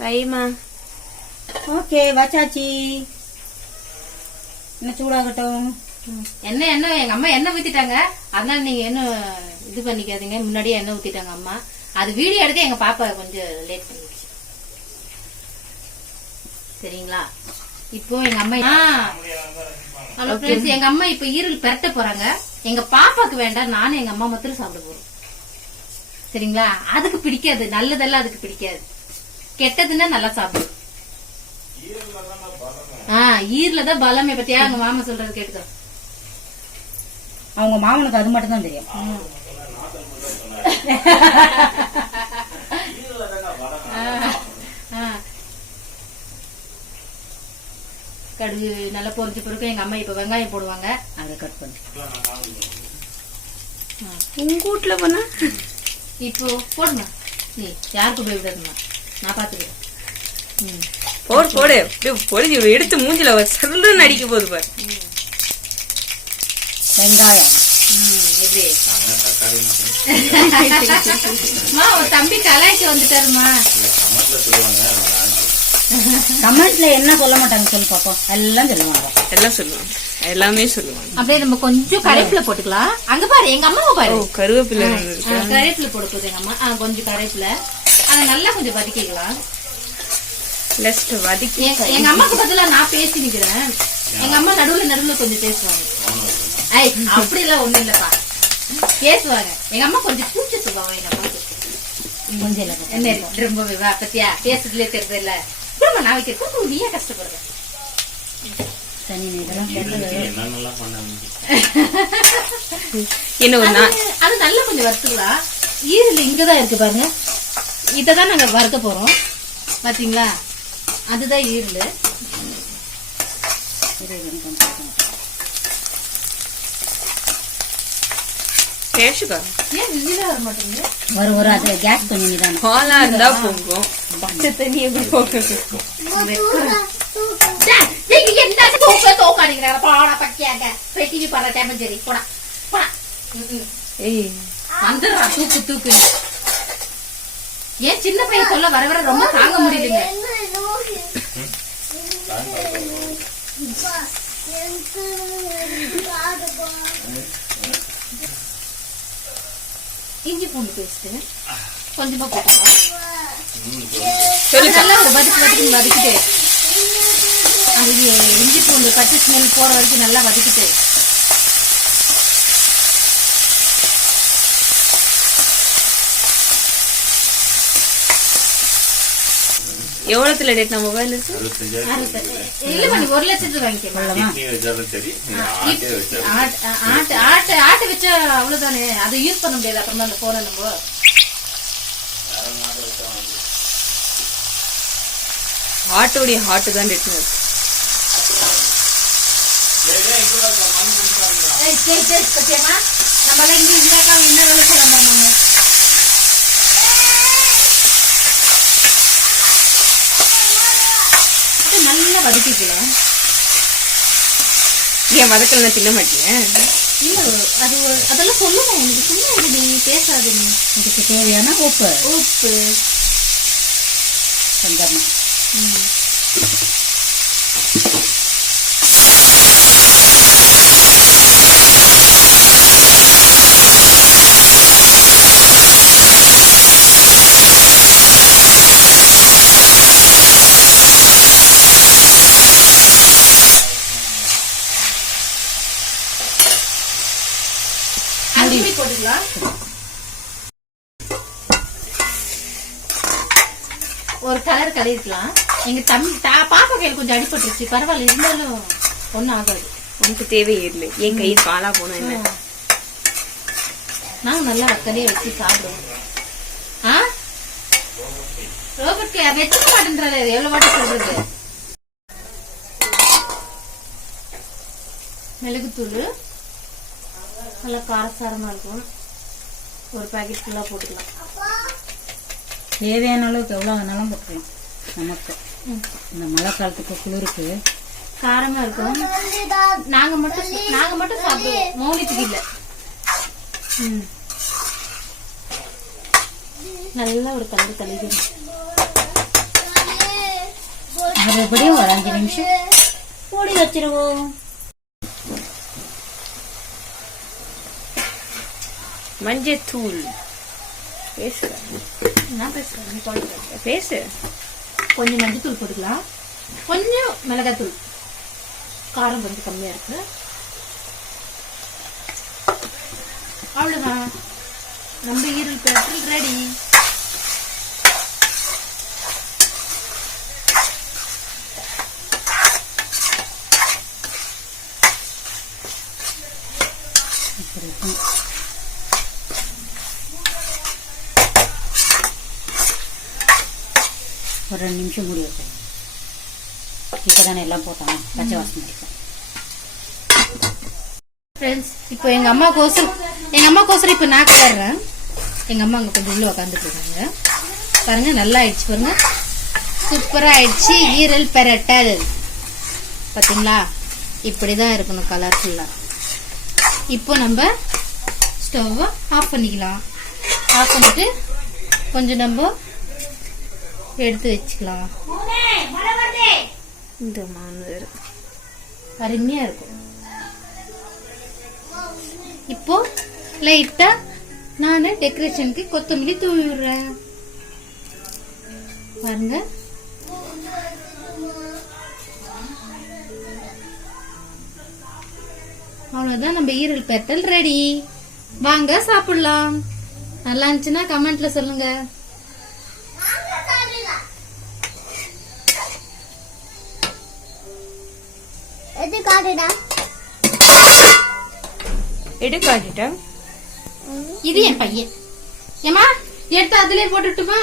வைமா. Okay வச்சாச்சி. என்ன சூடாகட்டும். என்ன எங்க அம்மா எண்ணெய் ஊத்திட்டாங்க, அதனால நீங்க என்ன இது பண்ணிக்காதீங்க. முன்னாடியே எண்ணெய் ஊத்திட்டாங்க அம்மா. அது வீடியோ எடுக்க எங்க பாப்பா கொஞ்சம் லேட் பண்ணிடுச்சு. சரிங்களா? இப்போ எங்க அம்மா ஹலோ ஃப்ரெண்ட்ஸ், எங்க அம்மா இப்ப ஈரல் பெரட்ட போறாங்க. எங்க பாப்பாக்கு வேண்டாம், நானும் எங்க அம்மா மாத்திரம் சாப்பிட போறோம். சரிங்களா? அதுக்கு பிடிக்காது, நல்லதெல்லாம் அதுக்கு பிடிக்காது. கெட்டதுன்னா நல்லா சாப்பிடும். ஈரலதான் பலமே. பத்தியா எங்க மாமா சொல்றது கேட்டுக்கோ. அவங்க மாமனுக்கு அது மட்டும் தான் தெரியும். கடுகு நல்லா பொரிஞ்ச பிறகு எங்க அம்மா இப்ப வெங்காயம் போடுவாங்க. அதை கட் பண்ணி உங்க வீட்டுல போனா இப்போ போடுங்க. நீ யாருக்கு போய் விடாதுமா, நான் பாத்துக்கிறேன். போடு போடு. பொடி எடுத்து மூஞ்சில சல்லுன்னு அடிக்க போகுது பாரு. வெங்காயம் எப்படி தம்பி கலாய்க்கு வந்துட்டாருமா. கமெண்ட்ல என்ன சொல்ல மாட்டாங்க சொல்லு பாப்போம். எல்லாம் சொல்லுவாங்க, எல்லாம் சொல்லுவாங்க, எல்லாமே சொல்லுவாங்க. அப்படியே நம்ம கொஞ்சம் கருவேப்பிலை போட்டுக்கலாம். அங்க பாரு எங்க அம்மாவை பாரு, கருவேப்பிலை கருவேப்பிலை போட போகுது எங்க அம்மா. கொஞ்சம் கருவேப்பிலை அதை நல்லா கொஞ்சம் வதக்கிக்கலாம். எங்க அம்மாக்கு பதிலா நான் பேசி நிக்கிறேன். எங்க அம்மா நடுவுல கொஞ்சம் பேசுவாங்க. அப்படி எல்லாம் ஒண்ணு இல்லப்பா, பேசுவாங்க. எங்க அம்மா கொஞ்சம் கூச்ச சொல்லுவாங்க. எங்க அம்மாக்கு என்ன ரொம்பவே பத்தியா பேசுறதுலே தெரியுது இல்ல. நான் வைக்கிறேன், நீயே கஷ்டப்படுற. அது நல்லா கொஞ்சம் வறுத்துக்கலாம். ஈரல் இங்கதான் இருக்கு பாருங்க, இததான் நாங்க வறுக்க போறோம். பாத்தீங்களா? அதுதான் ஈரல். ஒரு அது கேஸ் கொஞ்சம் நிதானம். பாலா இருந்தா போகும், பச்சை தண்ணி எப்படி போகும்? தூக்கு ஏன் சின்ன பையன் சொல்ல வர வர ரொம்ப தாங்க முடியலங்க. இஞ்சி பூண்டு பேஸ்ட் கொஞ்சமா போட்டுக்கலாம். நல்லா வதக்கிட்டு அந்த இஞ்சி பூண்டு பச்சை ஸ்மெல் போற வரைக்கும் நல்லா வதக்கிட்டு எவ்வளவுல டேட் நம்ம மொபைல் இருக்கு? இல்ல பண்ணி 1 லட்சத்துக்கு வாங்கிக்கலாம். ஆட்டு வச்சா அவ்வளவுதானே, அதை யூஸ் பண்ண முடியாது. அப்புறமா அந்த போன நம்ம ஆட்டோடைய ஹாட்டு தான் டேட் இருக்கு. நம்ம இங்க இருந்தாக்கா என்ன வேலை செய்ய மாட்டாங்க. நல்லா வதக்கிக்கலாம். ஏன் வதக்கல தின்ன மாட்டேன்? இல்ல அது அதெல்லாம் சொல்லுவோம். உனக்கு சும்மா நீ பேசாது. இதுக்கு தேவையான உப்பு கொஞ்சமா. போட்டுக்கலாம். ஒரு கலர் கலரிக்கலாம். எங்க தம்பி பாப்பா கையில் கொஞ்சம் அடிபட்டுருச்சு, பரவாயில்ல, இருந்தாலும் ஒன்னும் ஆகாது. உனக்கு தேவையில்லை, என் கை பாலா போனா என்ன. நாங்க நல்லா வக்கலையே வச்சு சாப்பிடுவோம். ரோபர்ட் வச்சுக்க மாட்டேன்றாரு. எவ்வளவு வாட்டி சொல்றது. மிளகுத்தூள் நல்லா காரசாரமா இருக்கும். ஒரு பாக்கெட் ஃபுல்லா போட்டுக்கலாம். தேவையான அளவுக்கு எவ்வளவு வேணாலும் போட்டுக்கலாம். நமக்கு இந்த மழை காலத்துக்கு குளிருக்கு காரமா இருக்கும். நாங்க மட்டும் சாப்பிடுவோம், மௌலித்துக்கு இல்ல. நல்லா ஒரு கலர் கலக்கணும். மறுபடியும் ஒரு 5 நிமிஷம் மூடி வச்சிருவோம். மஞ்சத்தூள் பேசு, நான் பேசுறேன், நீ சொல்லுங்க. பேசு. கொஞ்சம் மஞ்சத்தூள் போட்டுக்கலாம், கொஞ்சம் மிளகாத்தூள், காரம் கொஞ்சம் கம்மியா இருக்கு. அவ்வளவுதான், நம்ம ஈரல் பிரட்டல் ரெடி. ஒரு 2 நிமிஷம் மூடி வைப்பேன். இப்பதானே எல்லாம் போட்டோம், பச்சை வாசனை இருக்கும். ஃப்ரெண்ட்ஸ், இப்போ எங்க அம்மாக்கோசரம் இப்போ நான் கிளறேன். எங்க அம்மா அங்க கொஞ்சம் உள்ள உட்காந்துட்டு இருக்காங்க. பாருங்க, நல்லா ஆயிடுச்சு பாருங்க, சூப்பரா ஆயிடுச்சு ஈரல் பெரட்டல். பாத்தீங்களா, இப்படிதான் இருக்கணும் கலர்ஃபுல்லா. இப்போ நம்ம ஸ்டவ் ஆஃப் பண்ணிக்கலாம். ஆஃப் பண்ணிட்டு கொஞ்சம் நம்ம எடுத்து வச்சுக்கலாம். இந்த மாவு அருமையா இருக்கும். இப்போ லைட்டா நானு டெக்கரேஷனுக்கு கொத்தமல்லி தூவி விடுறேன். பாருங்க, அவ்வளவுதான், நம்ம ஈரல் பெரட்டல் ரெடி. வாங்க சாப்பிடலாம். நல்லா இருந்துச்சுன்னா கமெண்ட்ல சொல்லுங்க. எடுக்காட்டிட்டேன். இது என் பையன். ஏமா எடுத்து அதுலயே போட்டுட்டுமா?